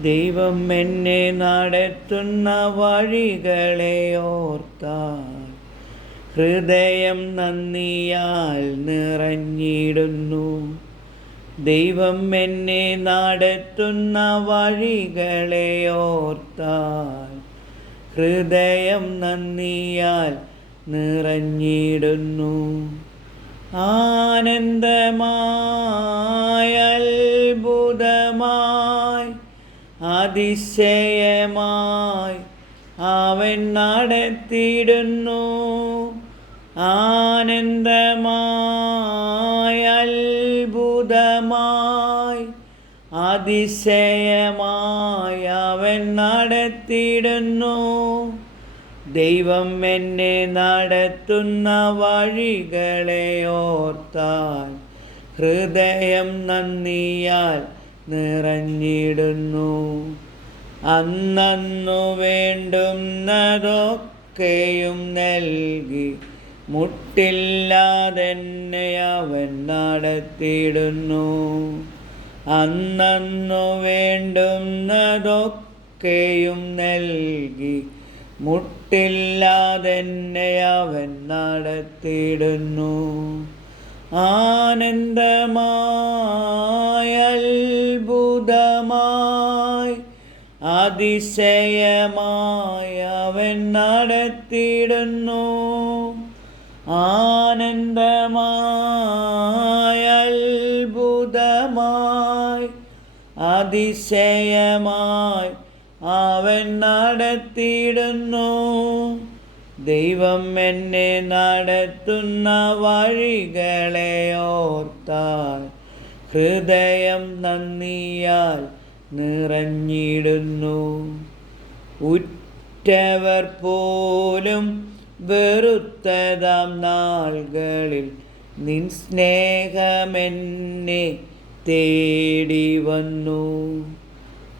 ദൈവം എന്നെ നടത്തുന്ന വഴികളെ ഓർത്താൽ ഹൃദയം നന്ദിയാൽ നിറഞ്ഞിടുന്നു. ദൈവം എന്നെ നടത്തുന്ന വഴികളെ ഓർത്താൽ ഹൃദയം നന്ദിയാൽ നിറഞ്ഞിടുന്നു. ആനന്ദമായ അത്ഭുതമായി അതിശയമായി അവൻ നടത്തിയിടുന്നു. ആനന്ദമായ അത്ഭുതമായി അതിശയമായി അവൻ നടത്തിയിടുന്നു. ദൈവം എന്നെ നടത്തുന്ന വഴികളെ ഓർത്താൽ ഹൃദയം നന്ദിയാൽ നിറഞ്ഞിടുന്നു. അന്നു വേണ്ടുന്നതൊക്കെയും നൽകി മുട്ടില്ലാതെന്നെ അവൻ നടത്തിയിടുന്നു. അന്നു വേണ്ടുന്നതൊക്കെയും നൽകി മുട്ടില്ലാതെന്നെ അവൻ നടത്തിയിടുന്നു. ആനന്ദമായ അതിശയമായി അവൻ നടത്തിയിടുന്നു. ആനന്ദമായ അത്ഭുതമായി അതിശയമായി അവൻ നടത്തിയിടുന്നു. ദൈവം എന്നെ നടത്തുന്ന വഴികളെ ഓർത്താൽ ഹൃദയം നന്ദിയാൽ നിറഞ്ഞിടുന്നു. ഉറ്റവർ പോലും വെറുത്തതാം നാളുകളിൽ നിൻ സ്നേഹമെന്നെ തേടി വന്നു.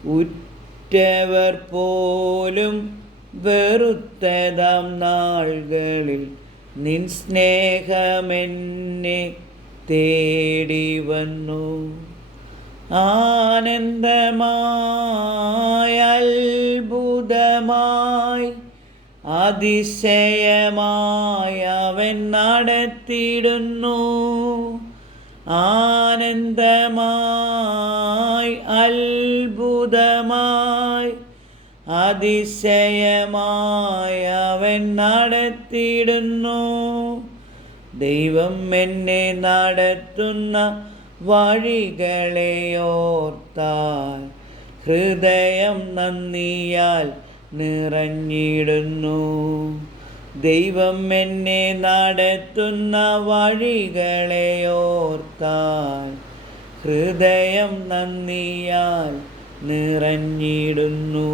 ഉറ്റവർ പോലും വെറുത്തതാം നാളുകളിൽ നിൻ സ്നേഹമെന്നെ തേടി വന്നു. ആനന്ദമായ അത്ഭുതമായി അതിശയമായി അവൻ നടത്തിയിടുന്നു. ആനന്ദമായി അത്ഭുതമായി അതിശയമായി അവൻ നടത്തിയിടുന്നു. ദൈവം എന്നെ നടത്തുന്ന വഴികളെ ഓർത്താൽ ഹൃദയം നന്ദിയാൽ നിറഞ്ഞിടുന്നു. ദൈവം എന്നെ നടത്തുന്ന വഴികളെയോർത്താൽ ഹൃദയം നന്ദിയാൽ നിറഞ്ഞിടുന്നു.